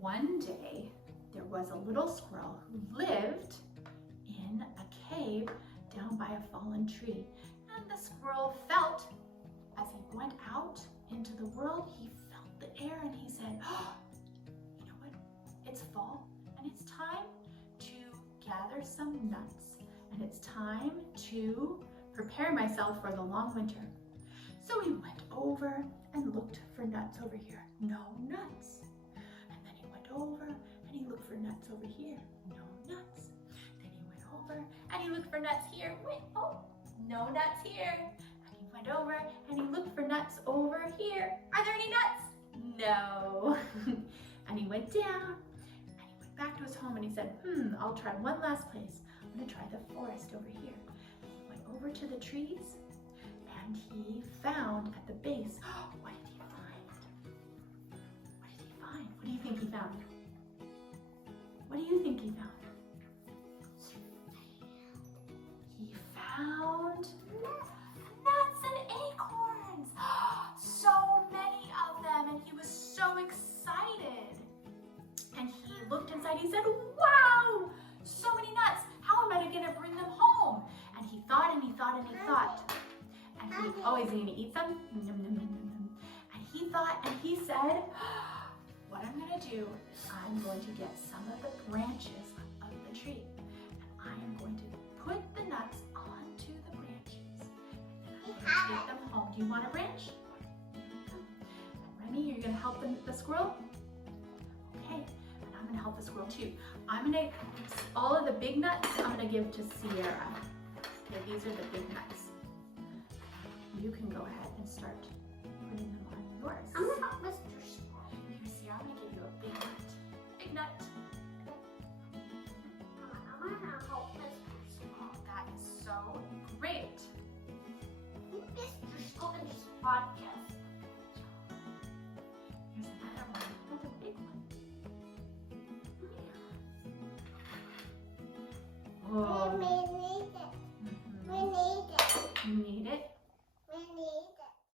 One day, there was a little squirrel who lived in a cave down by a fallen tree. And the squirrel felt, as he went out into the world, he felt the air and he said, oh, you know what? It's fall and it's time to gather some nuts. And it's time to prepare myself for the long winter. So he went over and looked for nuts over here. No nuts. And then he went over and he looked for nuts over here. No nuts. Then he went over and he looked for nuts here. Wait, oh, no nuts here. And he went over and he looked for nuts over here. Are there any nuts? No. And he went down and he went back to his home and he said, I'll try one last place. I'm gonna try the forest over here. He went over to the trees and he found at the base, what did he find? What did he find? What do you think he found? What do you think he found? He found nuts and acorns. So many of them, and he was so excited. And he looked inside, he said, wow, so many nuts. How am I gonna bring them home? And he thought and he thought and he thought. And he, oh, is he gonna eat them? Nom, nom, nom, nom, nom. And he thought and he said, what I'm gonna do is I'm going to get some of the branches of the tree. And I am going to put the nuts onto the branches. And then I'm going to take them home. Do you want a branch? And Remy, you're gonna help the squirrel? Okay, and I'm gonna help the squirrel too. I'm gonna, all of the big nuts, I'm gonna give to Sierra. Okay, these are the big nuts. You can go ahead and start putting them on yours. I'm gonna help Mr. Squirrel. Here, Sierra, I'm gonna give you a big nut. Big nut. I'm gonna help Mr. Squirrel. That is so great. Mr. Squirrel can just podcast. Here's another one. That's a big one. We Whoa. need it. Mhm. We need it. You need